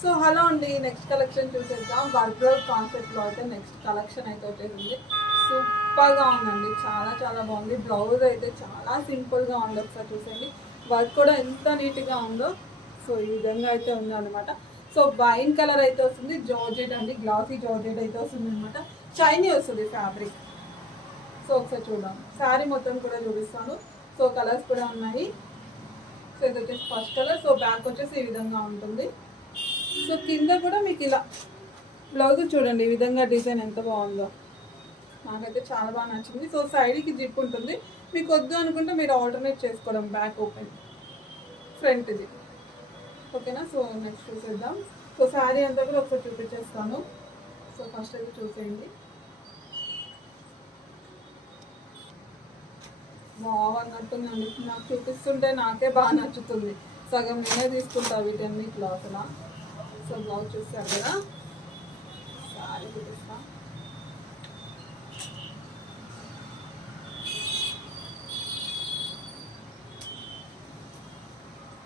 So hello అండి, next collection చూసేద్దాం. Burger కాన్సెప్ట్లో అయితే నెక్స్ట్ కలెక్షన్ అయితే వచ్చేసింది. సూపర్గా ఉందండి, చాలా చాలా బాగుంది. బ్లౌజ్ అయితే చాలా సింపుల్గా ఉంది, ఒకసారి చూసేయండి. వర్క్ కూడా ఎంత నీట్గా ఉందో. సో ఈ విధంగా అయితే ఉంది అనమాట. సో వైన్ కలర్ అయితే వస్తుంది, జార్జెట్ అండి, గ్లాసీ జార్జెట్ అయితే వస్తుంది అనమాట. షైనీ వస్తుంది ఫ్యాబ్రిక్. సో ఒకసారి చూద్దాం, శారీ మొత్తం కూడా చూపిస్తాను. సో కలర్స్ కూడా ఉన్నాయి. సో ఇది వచ్చేసి ఫస్ట్ కలర్. సో బ్యాక్ వచ్చేసి ఈ విధంగా ఉంటుంది. సో కింద కూడా మీకు ఇలా బ్లౌజ్ చూడండి, ఈ విధంగా డిజైన్ ఎంత బాగుందో, నాకైతే చాలా బాగా నచ్చింది. సో సైడ్కి జిప్ ఉంటుంది, మీకు వద్దు అనుకుంటే మీరు ఆల్టర్నేట్ చేసుకోవడం, బ్యాక్ ఓపెన్, ఫ్రంట్ జిప్. ఓకేనా. సో నెక్స్ట్ చూసేద్దాం. సో శారీ అంతా కూడా ఒకసారి చూపించేస్తాను. సో ఫస్ట్ అయితే చూసేయండి. బాగున్నట్టుందండి, నాకు చూపిస్తుంటే నాకే బాగా నచ్చుతుంది. సగం నేనే తీసుకుంటా వీటన్నిటిలో అసలు. సో బ్లౌజ్ చూస్తారు కదా, సారీ చూపిస్తా.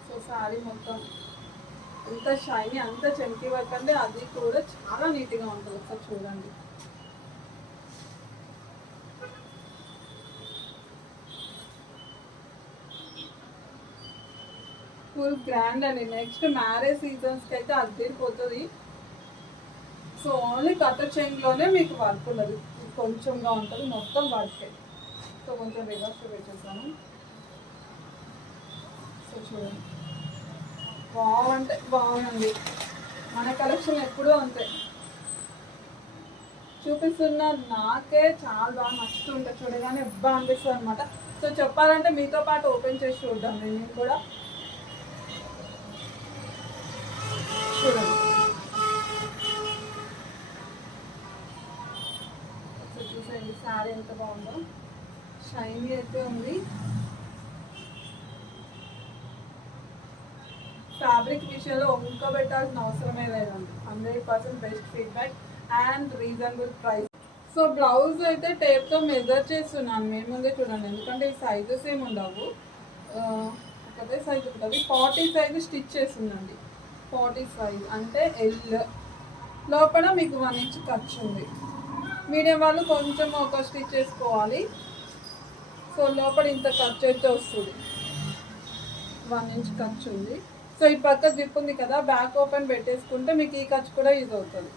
సో సారీ మొత్తం అంత షైనీ, అంత చంకీ వర్క్ అంటే అది కూడా చాలా నీట్గా ఉంటుంది. ఒకసారి చూడండి. ఫుల్ గ్రాండ్ అండి. నెక్స్ట్ మ్యారేజ్ సీజన్స్కి అయితే అద్దరిపోతుంది. సో ఓన్లీ కట్ట చెంగ్లోనే మీకు వర్క్ ఉండదు, కొంచెంగా ఉంటుంది, మొత్తం వర్క్. సో కొంచెం రివర్స్ పెట్టేసాను. సో చూడండి, బాగుంటే బాగుంది. మన కలెక్షన్ ఎప్పుడూ అంతే చూపిస్తున్నా, నాకే చాలా బాగా నచ్చుతుంటుంది. చూడగానే బాగా అనిపిస్తుంది అనమాట. సో చెప్పాలంటే మీతో పాటు ఓపెన్ చేసి చూద్దాం నేను కూడా. చూడండి, చూసేయండి శారీ ఎంత బాగుందో, షైనీ అయితే ఉంది. ఫ్యాబ్రిక్ విషయంలో పెట్టాల్సిన అవసరమే లేదండి. 100% best feedback and reasonable price. So blouse అయితే టేప్తో మెజర్ చేస్తున్నాను మేము ముందే, చూడండి. ఎందుకంటే ఈ సైజెస్ ఏమి ఉండవు, ఒకటే సైజ్ ఉంటుంది. 40 సైజు స్టిచ్ చేస్తుందండి. 40 సైజ్ అంటే ఎల్. లోపల మీకు 1 ఇంచ్ ఖర్చు ఉంది. మీడియం వాళ్ళు కొంచెం ఒక స్టిచ్ చేసుకోవాలి. సో లోపల ఇంత ఖర్చు అయితే వస్తుంది, 1 ఇంచ్ ఖర్చు ఉంది. సో ఈ పక్క జిప్ ఉంది కదా, బ్యాక్ ఓపెన్ పెట్టేసుకుంటే మీకు ఈ ఖర్చు కూడా యూజ్ అవుతుంది.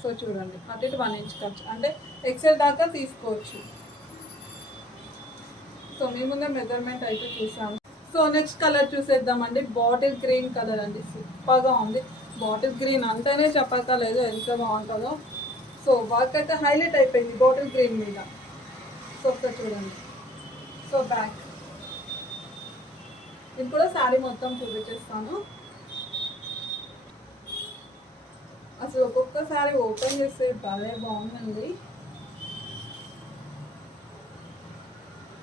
సో చూడండి, అటు ఇటు 1 ఇంచ్ ఖర్చు అంటే ఎక్సెల్ దాకా తీసుకోవచ్చు. సో మీ ముందే మెజర్మెంట్ అయితే చూసాము. సో నెక్స్ట్ కలర్ చూసేద్దామండి. బాటిల్ గ్రీన్ కలర్ అండి, సూపర్గా ఉంది. బాటిల్ గ్రీన్ అంటేనే చెప్పక్కర్లేదు ఎంత బాగుంటుందో. సో వర్క్ అయితే హైలైట్ అయిపోయింది బాటిల్ గ్రీన్ మీద. సో ఒకసారి చూడండి. సో బ్యాక్ ఇది కూడా శారీ మొత్తం చూపించేస్తాను. అసలు ఒక్కొక్కసారి ఓపెన్ చేస్తే భలే బాగుందండి.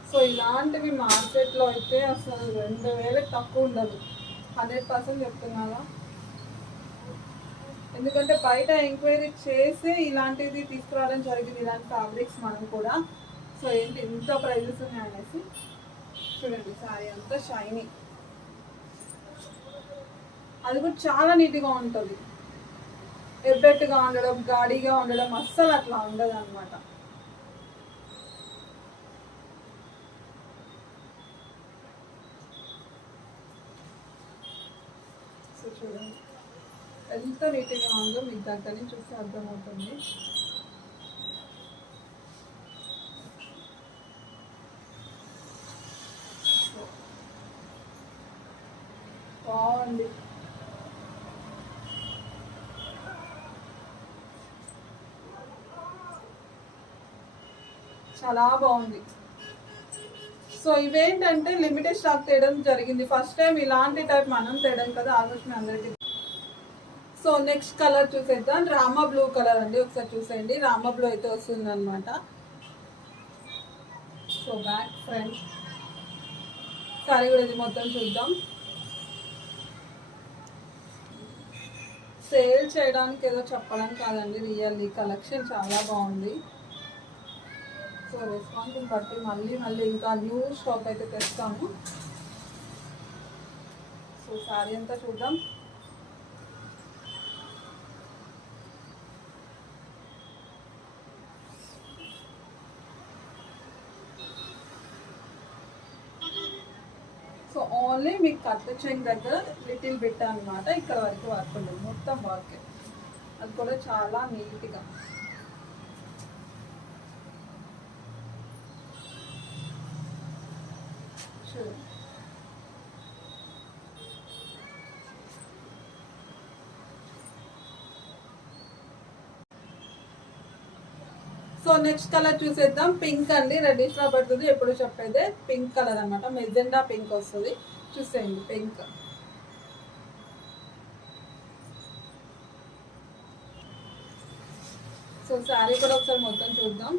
సో ఇలాంటివి మార్కెట్లో అయితే అసలు 2000 తక్కువ ఉండదు, 100% చెప్తున్నారా. ఎందుకంటే బయట ఎంక్వైరీ చేసి ఇలాంటిది తీసుకురావడం జరిగింది, ఇలాంటి ఫ్యాబ్రిక్స్ మనం కూడా. సో ఏంటి ఇంత ప్రైజెస్ ఉన్నాయనేసి. చూడండి శారీ అంతా షైనీ, అది కూడా చాలా నీట్గా ఉంటుంది. ఎబ్బెట్టుగా ఉండడం, గాడిగా ఉండడం అస్సలు అట్లా ఉండదు అనమాట. సో చూడండి ఎంత నీట్గా ఉందో, మీకు దగ్గర నుంచి చూస్తే అర్థమవుతుంది. బాగుంది. చాలా బాగుంది. సో ఇవేంటంటే లిమిటెడ్ స్టాక్ తేయడం జరిగింది, ఫస్ట్ టైం ఇలాంటి టైప్ మనం తేయడం కదా, ఆల్మోస్ట్ మీ అందరికీ. సో నెక్స్ట్ కలర్ చూసేద్దాం. రామా బ్లూ కలర్ అండి, ఒకసారి చూసేయండి. రామా బ్లూ అయితే వస్తుంది అనమాట. సో బ్యాక్ ఫ్రంట్ సారీ కూడా ఇది మొత్తం చూద్దాం. సేల్ చేయడానికి ఏదో చెప్పడం కాదండి, రియల్లీ కలెక్షన్ చాలా బాగుంది. సో రెస్పాన్స్ బట్టి మళ్ళీ ఇంకా న్యూ స్టాక్ అయితే తెస్తాము. సో శారీ అంతా చూద్దాం. ఓన్లీ మీకు కట్ చైన్ దగ్గర లిటిల్ బిట్ అనమాట, ఇక్కడ వరకు వర్క్ ఉండదు, మొత్తం వర్క్. అది కూడా చాలా నీట్గా. చూడండి. సో నెక్స్ట్ కలర్ చూసేద్దాం. పింక్ అండి, రెడ్డిష్ లో పడుతుంది, ఎప్పుడు చెప్పేదే పింక్ కలర్ అనమాట, మెజెండా పింక్ వస్తుంది. చూసేయండి పింక్. సో శారీ కూడా ఒకసారి మొత్తం చూద్దాం.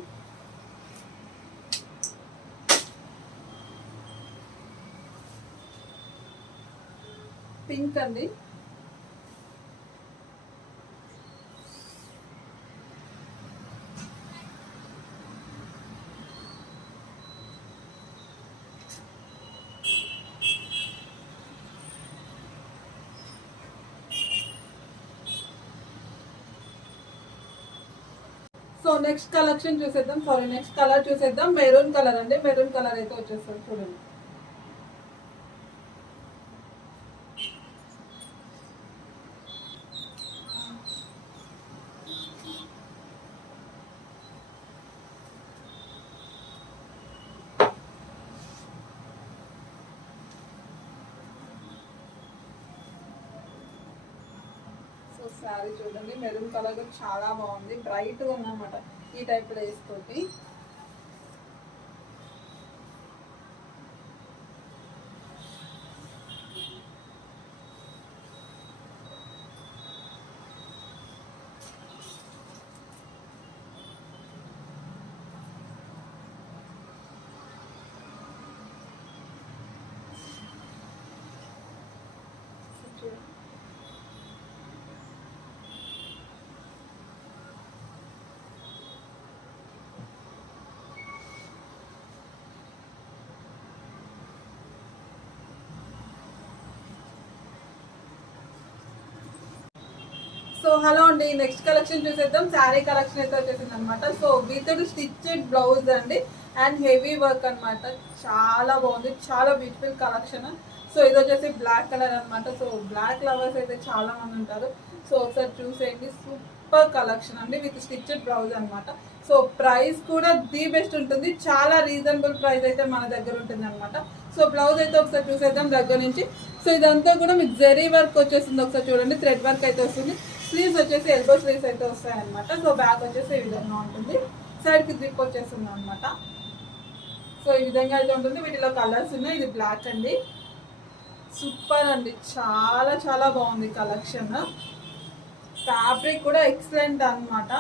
పింక్ అండి, సో నెక్స్ట్ కలెక్షన్ చూసేద్దాం. నెక్స్ట్ కలర్ చూసేద్దాం. మెరూన్ కలర్ అండి, మెరూన్ కలర్ అయితే వచ్చేస్తుంది. చూడండి. శారీ చూడండి, మెరూన్ కలర్ చాలా బాగుంది, బ్రైట్గా ఉందన్నమాట ఈ టైప్ లేస్ తోటి. సో హలో అండి, నెక్స్ట్ కలెక్షన్ చూసేద్దాం. శారీ కలెక్షన్ అయితే వచ్చేసింది అనమాట. సో విత్ స్టిచ్డ్ బ్లౌజ్ అండి అండ్ హెవీ వర్క్ అనమాట, చాలా బాగుంది, చాలా బ్యూటిఫుల్ కలెక్షన్. సో ఇది వచ్చేసి బ్లాక్ కలర్ అనమాట. సో బ్లాక్ లవర్స్ అయితే చాలా మంది ఉంటారు. సో ఒకసారి చూసేయండి, సూపర్ కలెక్షన్ అండి విత్ స్టిచ్డ్ బ్లౌజ్ అనమాట. సో ప్రైస్ కూడా ది బెస్ట్ ఉంటుంది, చాలా రీజనబుల్ ప్రైస్ అయితే మన దగ్గర ఉంటుంది అనమాట. సో బ్లౌజ్ అయితే ఒకసారి చూసేద్దాం దగ్గర నుంచి. సో ఇదంతా కూడా మీకు జెరీ వర్క్ వచ్చేసింది, ఒకసారి చూడండి, థ్రెడ్ వర్క్ అయితే వస్తుంది. స్లీవ్స్ వచ్చేసి ఎల్బో స్లీవ్స్ అయితే వస్తాయి అనమాట. సో బ్యాక్ వచ్చేసి ఈ విధంగా ఉంటుంది, సైడ్కి జిప్ వచ్చేస్తుంది అనమాట. సో ఈ విధంగా అయితే ఉంటుంది. వీటిలో కలర్స్ ఉన్నాయి. ఇది బ్లాక్ అండి, సూపర్ అండి, చాలా చాలా బాగుంది కలెక్షన్. ఫ్యాబ్రిక్ కూడా ఎక్సలెంట్ అనమాట.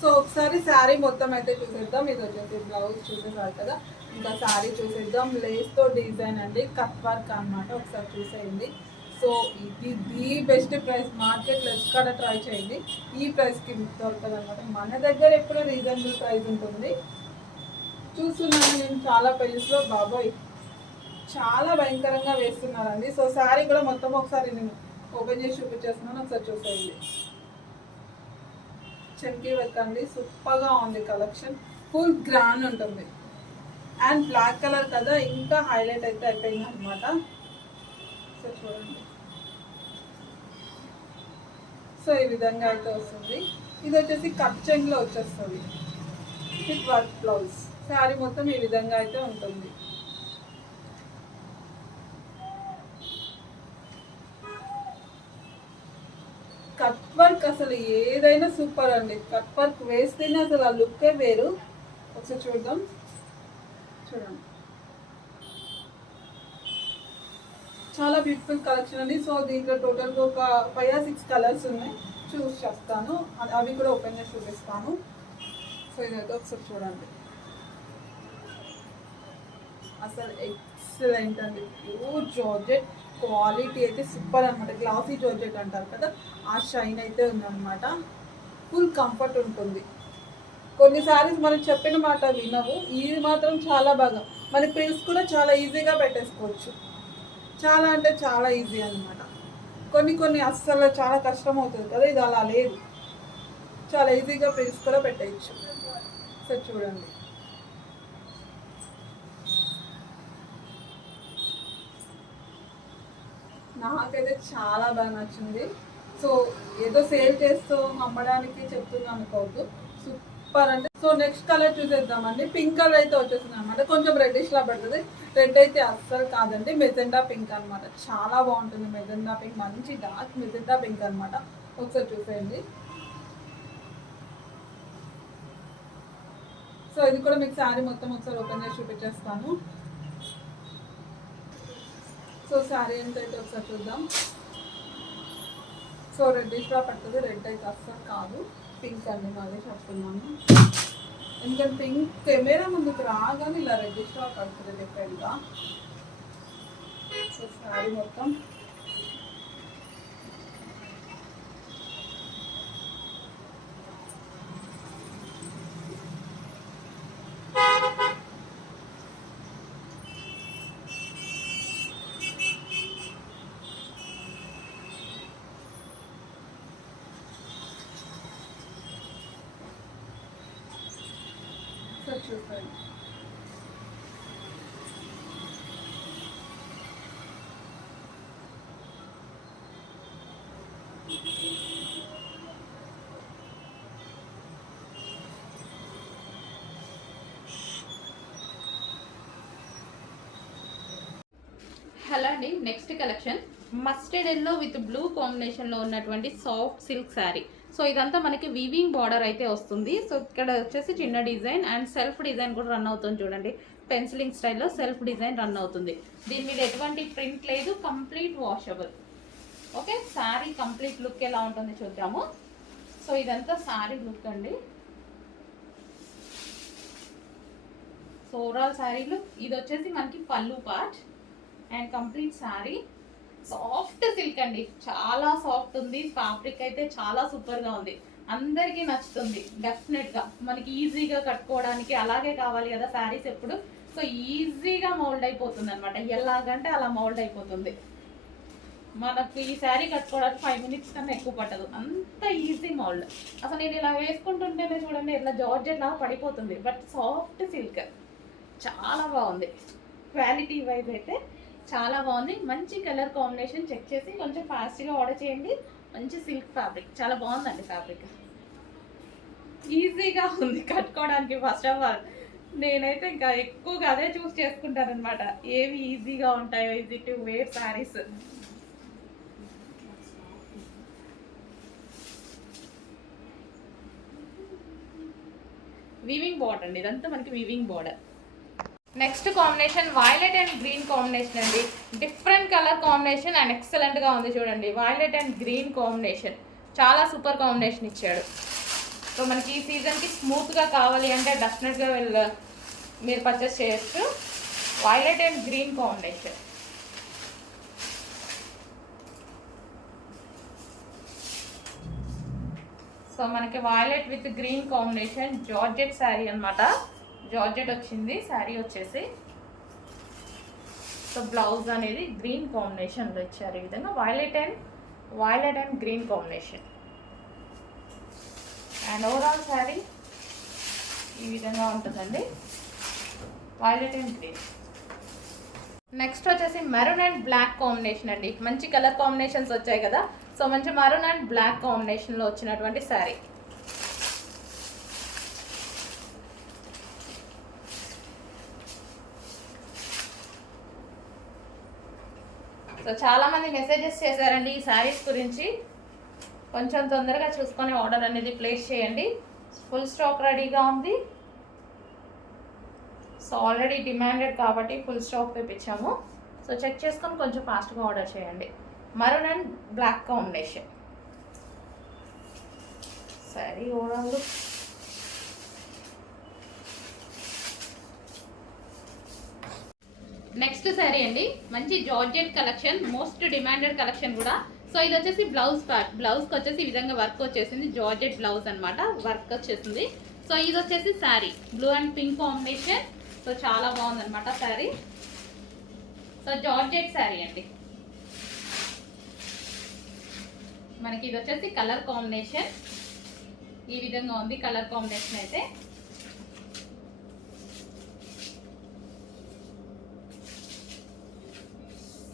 సో ఒకసారి శారీ మొత్తం అయితే చూసేద్దాం. ఇది వచ్చేసి బ్లౌజ్ చూసేసారు కదా, ఇంకా శారీ చూసేద్దాం. లేస్తో డిజైన్ అండి, కట్ వర్క్ అనమాట, ఒకసారి చూసేయండి. సో ఇది ది బెస్ట్ ప్రైస్, మార్కెట్లో ఎక్కడ ట్రై చేయండి, ఈ ప్రైస్కి దొరకదు అనమాట. మన దగ్గర ఎప్పుడు రీజనబుల్ ప్రైస్ ఉంటుంది. చూస్తున్నాను నేను చాలా పెళ్లిలో, బాబాయ్ చాలా భయంకరంగా వేస్తున్నారండి. సో శారీ కూడా మొత్తం ఒకసారి నేను ఓపెన్ చేసి చూపించేస్తున్నాను, ఒకసారి చూసేయండి. చంకీ వర్క్ అండి, సూపర్గా ఉంది కలెక్షన్, ఫుల్ గ్రాండ్ ఉంటుంది. అండ్ బ్లాక్ కలర్ కదా, ఇంకా హైలైట్ అయితే అయిపోయింది అనమాట. సో చూడండి, సో ఈ విధంగా అయితే వస్తుంది. ఇది వచ్చేసి కట్ చెంగ్లో వచ్చేస్తుంది విత్ వర్క్ బ్లౌజ్. శారీ మొత్తం ఈ విధంగా అయితే ఉంటుంది. కట్ వర్క్ అసలు ఏదైనా సూపర్ అండి, కట్ వర్క్ వేస్తేనే అసలు ఆ లుక్కే వేరు. ఒకసారి చూద్దాం, చూడండి, చాలా బ్యూటిఫుల్ కలెక్షన్ అండి. సో దీంట్లో టోటల్గా ఒక 5 or 6 కలర్స్ ఉన్నాయి, చూస్ చేస్తాను, అవి కూడా ఓపెన్ చేసి చూపిస్తాను. సో ఇదైతే ఒకసారి చూడండి, అసలు ఎక్సలెంట్ అండి, ప్యూర్ జార్జెట్ క్వాలిటీ అయితే సూపర్ అనమాట. గ్లాసీ జార్జెట్ అంటారు కదా, ఆ షైన్ అయితే ఉందన్నమాట. ఫుల్ కంఫర్ట్ ఉంటుంది. కొన్ని సారీస్ మనకి చెప్పిన మాట వినవు, ఇది మాత్రం చాలా బాగా, మన ప్రిల్స్ కూడా చాలా ఈజీగా పెట్టేసుకోవచ్చు. చాలా అంటే చాలా ఈజీ అనమాట. కొన్ని అస్సలు చాలా కష్టం అవుతుంది కదా, ఇది అలా లేదు, చాలా ఈజీగా ప్రిల్స్ కూడా పెట్టేయచ్చు. సో చూడండి, నాకైతే చాలా బాగా నచ్చింది. సో ఏదో సేల్ చేస్తూ అమ్మడానికి చెప్తున్నాను అనుకోవద్దు, సూపర్ అంటే. సో నెక్స్ట్ కలర్ చూసేద్దామండి. పింక్ కలర్ అయితే వచ్చేసింది అనమాట, కొంచెం రెడ్డిష్ లా పడుతుంది. రెడ్ అయితే అస్సలు కాదండి, మెజెండా పింక్ అనమాట. చాలా బాగుంటుంది మెజెండా పింక్, మంచి డార్క్ మెజెండా పింక్ అనమాట. ఒకసారి చూసేయండి. సో ఇది కూడా మీకు శారీ మొత్తం ఒకసారి ఓపెన్ చేసి చూపించేస్తాను. సో శారీ ఎంత అయితే ఒకసారి చూద్దాం. సో రెడ్డిష్ లా పడుతుంది, రెడ్ అయితే అస్సలు కాదు, పింక్ అండి. మళ్ళీ చెప్తున్నాను, ఎందుకంటే పింక్ కెమెరా ముందుకు రాగానే ఇలా రెడ్డిష్ లా పడుతుంది డిఫరెంట్గా. సో శారీ మొత్తం చూడండి. హలో అండి, next collection mustard yellow with blue కాంబినేషన్లో ఉన్నటువంటి సాఫ్ట్ సిల్క్ శారీ. సో ఇదంతా మనకి వీవింగ్ బార్డర్ అయితే వస్తుంది. సో ఇక్కడ వచ్చేసి చిన్న డిజైన్ అండ్ సెల్ఫ్ డిజైన్ కూడా రన్ అవుతుంది చూడండి. పెన్సిలింగ్ స్టైల్లో సెల్ఫ్ డిజైన్ రన్ అవుతుంది. దీని మీద ఎటువంటి ప్రింట్ లేదు, complete washable. Okay, sari complete look ఎలా ఉంటుంది చూద్దాము. సో ఇదంతా శారీ లుక్ అండి. సో ఓవరాల్ శారీ లుక్ ఇది వచ్చేసి మనకి పళ్ళు part and complete sari soft silk అండి, చాలా సాఫ్ట్ ఉంది. ఫ్యాబ్రిక్ అయితే చాలా సూపర్గా ఉంది, అందరికీ నచ్చుతుంది డెఫినెట్గా. మనకి ఈజీగా కట్టుకోవడానికి అలాగే కావాలి కదా శారీస్ ఎప్పుడు. సో ఈజీగా మౌల్డ్ అయిపోతుంది అనమాట, ఎలాగంటే అలా మౌల్డ్ అయిపోతుంది. మనకు ఈ శారీ కట్టుకోవడానికి 5 minutes కన్నా ఎక్కువ పట్టదు, అంత ఈజీ మౌల్డ్. అసలు నేను ఇలా వేసుకుంటుంటేనే చూడండి ఇట్లా జార్జెట్ లాగా పడిపోతుంది. బట్ సాఫ్ట్ సిల్క్ చాలా బాగుంది, క్వాలిటీ వైజ్ అయితే చాలా బాగుంది. మంచి కలర్ కాంబినేషన్ చెక్ చేసి కొంచెం ఫాస్ట్గా ఆర్డర్ చేయండి. మంచి సిల్క్ ఫ్యాబ్రిక్, చాలా బాగుందండి ఫ్యాబ్రిక్. ఈజీగా ఉంది కట్టుకోవడానికి. ఫస్ట్ ఆఫ్ ఆల్ నేనైతే ఇంకా ఎక్కువగా అదే చూస్ చేసుకుంటాను అనమాట, ఏవి ఈజీగా ఉంటాయో, easy to wear saris. Weaving border అండి, ఇదంతా మనకి weaving border. Next combination violet and green combination అండి. డిఫరెంట్ కలర్ కాంబినేషన్ అండ్ ఎక్సలెంట్గా ఉంది చూడండి. వైలెట్ అండ్ గ్రీన్ కాంబినేషన్ చాలా సూపర్ కాంబినేషన్ ఇచ్చాడు. సో మనకి ఈ సీజన్కి స్మూత్గా కావాలి అంటే డెఫినెట్గా మీరు పర్చేస్ చేయొచ్చు. Violet and green combination. So మనకి violet with green combination georgette sari అనమాట. జార్జెట్ వచ్చింది శారీ వచ్చేసి. సో బ్లౌజ్ అనేది గ్రీన్ కాంబినేషన్లో ఇచ్చారు. ఈ విధంగా violet and green combination. And overall sari ఈ విధంగా ఉంటుందండి, వైలెట్ అండ్ గ్రీన్. నెక్స్ట్ వచ్చేసి మెరూన్ అండ్ బ్లాక్ కాంబినేషన్ అండి. మంచి కలర్ కాంబినేషన్స్ వచ్చాయి కదా. సో మంచి మెరూన్ అండ్ బ్లాక్ కాంబినేషన్లో వచ్చినటువంటి శారీ. సో చాలామంది మెసేజెస్ చేశారండి ఈ శారీస్ గురించి. కొంచెం తొందరగా చూసుకొని ఆర్డర్ అనేది ప్లేస్ చేయండి. ఫుల్ స్టాక్ రెడీగా ఉంది. సో ఆల్రెడీ డిమాండెడ్ కాబట్టి ఫుల్ స్టాక్ తెప్పించాము. సో చెక్ చేసుకొని కొంచెం ఫాస్ట్గా ఆర్డర్ చేయండి. Maroon and black combination sari overall look. Next sari అండి, మంచి georgette collection, most demanded collection కూడా. సో ఇది వచ్చేసి బ్లౌజ్ పార్ట్. బ్లౌజ్కి వచ్చేసి ఈ విధంగా వర్క్ వచ్చేసింది, జార్జెట్ బ్లౌజ్ అనమాట, వర్క్ వచ్చేసింది. సో ఇది వచ్చేసి sari blue and pink combination. So చాలా బాగుందన్నమాట శారీ. సో జార్జెట్ శారీ అండి. మనకి ఇది వచ్చేసి కలర్ కాంబినేషన్ ఈ విధంగా ఉంది. కలర్ కాంబినేషన్ అయితే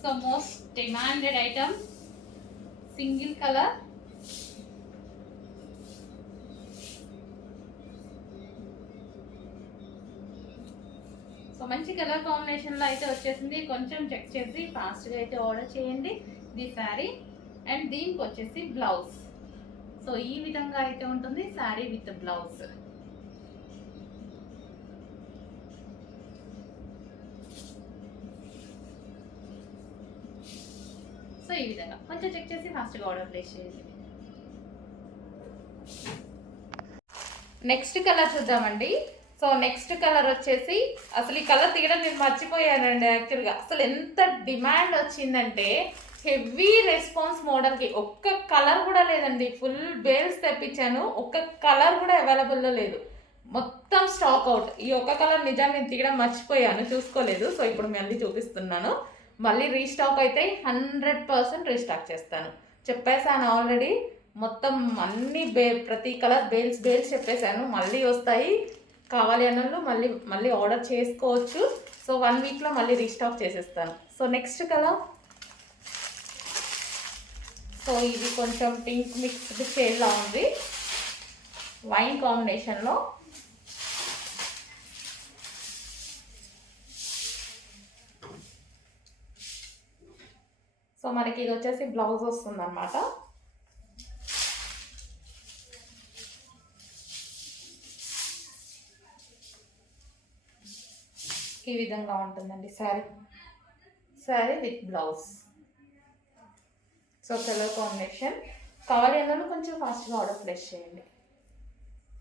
so most demanded item, single colour. So మంచి కలర్ కాంబినేషన్లో అయితే వచ్చేసింది. కొంచెం చెక్ చేసి ఫాస్ట్గా అయితే ఆర్డర్ చేయండి ది శారీ. అండ్ దీనికి వచ్చేసి బ్లౌజ్. సో ఈ విధంగా అయితే ఉంటుంది శారీ విత్ బ్లౌజ్. సో ఈ విధంగా కొంచెం చెక్ చేసి ఫాస్ట్గా ఆర్డర్ ప్లేస్ చేయండి. నెక్స్ట్ కలర్ చూద్దామండి. సో నెక్స్ట్ కలర్ వచ్చేసి, అసలు ఈ కలర్ తీయడం నేను మర్చిపోయానండి యాక్చువల్గా. అసలు ఎంత డిమాండ్ వచ్చిందంటే హెవీ రెస్పాన్స్ మోడల్కి. ఒక్క కలర్ కూడా లేదండి, ఫుల్ బేల్స్ తెప్పించాను, ఒక్క కలర్ కూడా అవైలబుల్లో లేదు, మొత్తం స్టాక్ అవుట్. ఈ ఒక్క కలర్ నిజంగా నేను తీయడం మర్చిపోయాను, చూసుకోలేదు. సో ఇప్పుడు మళ్ళీ చూపిస్తున్నాను. మళ్ళీ రీస్టాక్ అయితే 100% రీస్టాక్ చేస్తాను, చెప్పేశాను ఆల్రెడీ. మొత్తం అన్ని ప్రతి కలర్ బేల్స్ చెప్పేశాను. మళ్ళీ వస్తాయి, కావాలి అన్న మళ్ళీ ఆర్డర్ చేసుకోవచ్చు. సో 1 వీక్లో మళ్ళీ రీస్టాక్ చేసేస్తాను. సో నెక్స్ట్ కలర్, సో ఇది కొంచెం పింక్ మిక్స్డ్ షేడ్లా ఉంది, వైన్ కాంబినేషన్లో. సో మనకి ఇది వచ్చేసి బ్లౌజ్ వస్తుంది అన్నమాట. ఈ విధంగా ఉంటుందండి sari with blouse. So colour combination కావాలి అన్న కొంచెం ఫాస్ట్గా ఆర్డర్ ప్లేస్ చేయండి.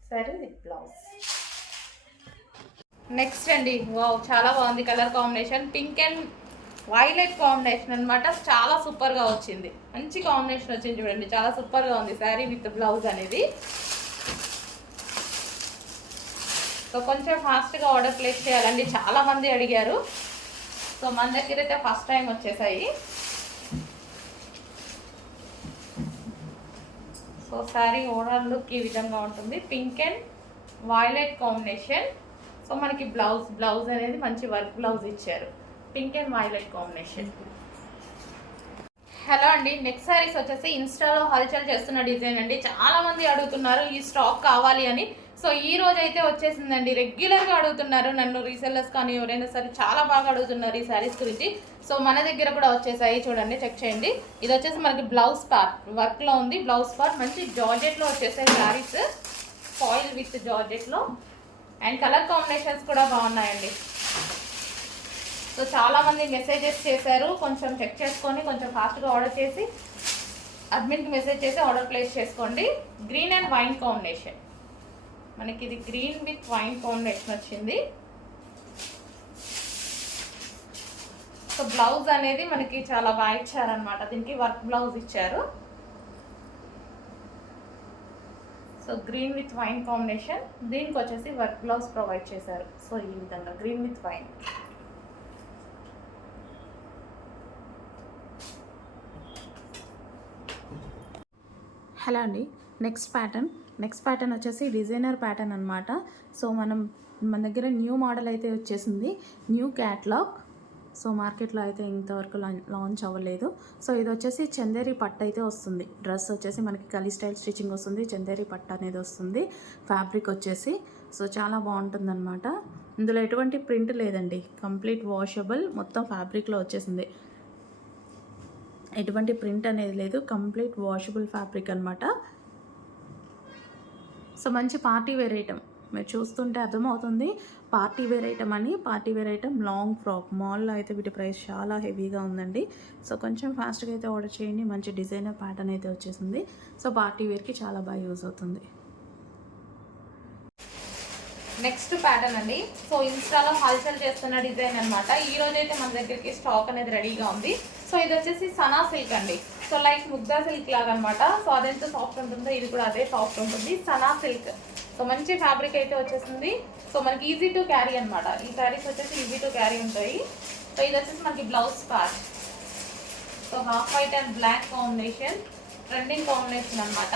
Sari with blouse. నెక్స్ట్ అండి, వావ్ చాలా బాగుంది colour combination, pink and violet combination అనమాట. చాలా సూపర్గా వచ్చింది, మంచి కాంబినేషన్ వచ్చింది చూడండి, చాలా సూపర్గా ఉంది శారీ విత్ బ్లౌజ్ అనేది. సో కొంచెం ఫాస్ట్గా ఆర్డర్ ప్లేస్ చేయాలండి, చాలామంది అడిగారు. సో మన దగ్గర అయితే ఫస్ట్ టైం వచ్చేసాయి. సో శారీ ఓవరాల్ లుక్ ఈ విధంగా ఉంటుంది, pink and violet combination. So మనకి బ్లౌజ్ అనేది మంచి వర్క్ బ్లౌజ్ ఇచ్చారు, pink and violet combination. Hello అండి, నెక్స్ట్ శారీస్ వచ్చేసి ఇన్స్టాలో హల్చల్ చేస్తున్న డిజైన్ అండి. చాలామంది అడుగుతున్నారు ఈ స్టాక్ కావాలి అని. సో ఈ రోజు అయితే వచ్చేసిందండి. రెగ్యులర్గా అడుగుతున్నారు నన్ను, రీసెల్లర్స్ కానీ ఎవరైనా సరే చాలా బాగా అడుగుతున్నారు ఈ శారీస్ గురించి. సో మన దగ్గర కూడా వచ్చేసాయి, చూడండి చెక్ చేయండి. ఇది వచ్చేసి మనకి బ్లౌజ్ పార్ట్ వర్క్లో ఉంది, బ్లౌజ్ పార్ట్ మంచి జార్జెట్లో వచ్చేసాయి శారీస్, ఫాయిల్ విత్ జార్జెట్లో. అండ్ కలర్ కాంబినేషన్స్ కూడా బాగున్నాయండి. సో చాలామంది మెసేజెస్ చేశారు, కొంచెం చెక్ చేసుకొని కొంచెం ఫాస్ట్గా ఆర్డర్ చేసి అడ్మిన్కి మెసేజ్ చేసి ఆర్డర్ ప్లేస్ చేసుకోండి. గ్రీన్ అండ్ వైన్ కాంబినేషన్, మనకి ఇది గ్రీన్ విత్ వైన్ కాంబినేషన్ వచ్చింది. సో బ్లౌజ్ అనేది మనకి చాలా బాగా ఇచ్చారనమాట, దీనికి వర్క్ బ్లౌజ్ ఇచ్చారు. So green with wine combination, దీనికి వచ్చేసి వర్క్ బ్లౌజ్ ప్రొవైడ్ చేశారు. సో ఈ విధంగా గ్రీన్ విత్ వైన్. హలో అండి, నెక్స్ట్ ప్యాటర్న్ వచ్చేసి డిజైనర్ ప్యాటర్న్ అనమాట. సో మన దగ్గర న్యూ మోడల్ అయితే వచ్చేసింది, న్యూ క్యాట్లాగ్. సో మార్కెట్లో అయితే ఇంతవరకు లాంచ్ అవ్వలేదు. సో ఇది వచ్చేసి చందేరి పట్టు అయితే వస్తుంది. డ్రెస్ వచ్చేసి మనకి కలీ స్టైల్ స్టిచ్చింగ్ వస్తుంది, చందేరి పట్టు అనేది వస్తుంది. ఫ్యాబ్రిక్ వచ్చేసి సో చాలా బాగుంటుందన్నమాట. ఇందులో ఎటువంటి ప్రింట్ లేదండి, కంప్లీట్ వాషబుల్, మొత్తం ఫ్యాబ్రిక్లో వచ్చేసింది, ఎటువంటి ప్రింట్ అనేది లేదు, కంప్లీట్ వాషబుల్ ఫ్యాబ్రిక్ అనమాట. సో మంచి పార్టీ వేర్ ఐటమ్, మీరు చూస్తుంటే అర్థమవుతుంది పార్టీ వేర్ ఐటమ్ అని. Party wear item, long frock. మాల్లో అయితే వీటి ప్రైస్ చాలా హెవీగా ఉందండి. సో కొంచెం ఫాస్ట్గా అయితే ఆర్డర్ చేయండి, మంచి డిజైనర్ ప్యాటర్న్ అయితే వచ్చేసింది. సో పార్టీ వేర్కి చాలా బాగా యూజ్ అవుతుంది. నెక్స్ట్ ప్యాటర్న్ అండి, సో ఇన్స్టాలో హల్చల్ చేస్తున్న డిజైన్ అనమాట. ఈ రోజు అయితే మన దగ్గరికి స్టాక్ అనేది రెడీగా ఉంది. సో ఇది వచ్చేసి సనా సిల్క్ అండి. సో లైక్ ముగ్దా సిల్క్ లాగా అనమాట. సో అదెంత సాఫ్ట్ ఉంటుందో ఇది కూడా అదే సాఫ్ట్ ఉంటుంది, సనా సిల్క్. సో మంచి ఫ్యాబ్రిక్ అయితే వచ్చేసింది. సో మనకి ఈజీ టు క్యారీ అనమాట, ఈ శారీస్ వచ్చేసి ఈజీ టు క్యారీ ఉంటాయి. సో ఇది వచ్చేసి మనకి blouse part. So half white and black combination, trending combination అనమాట.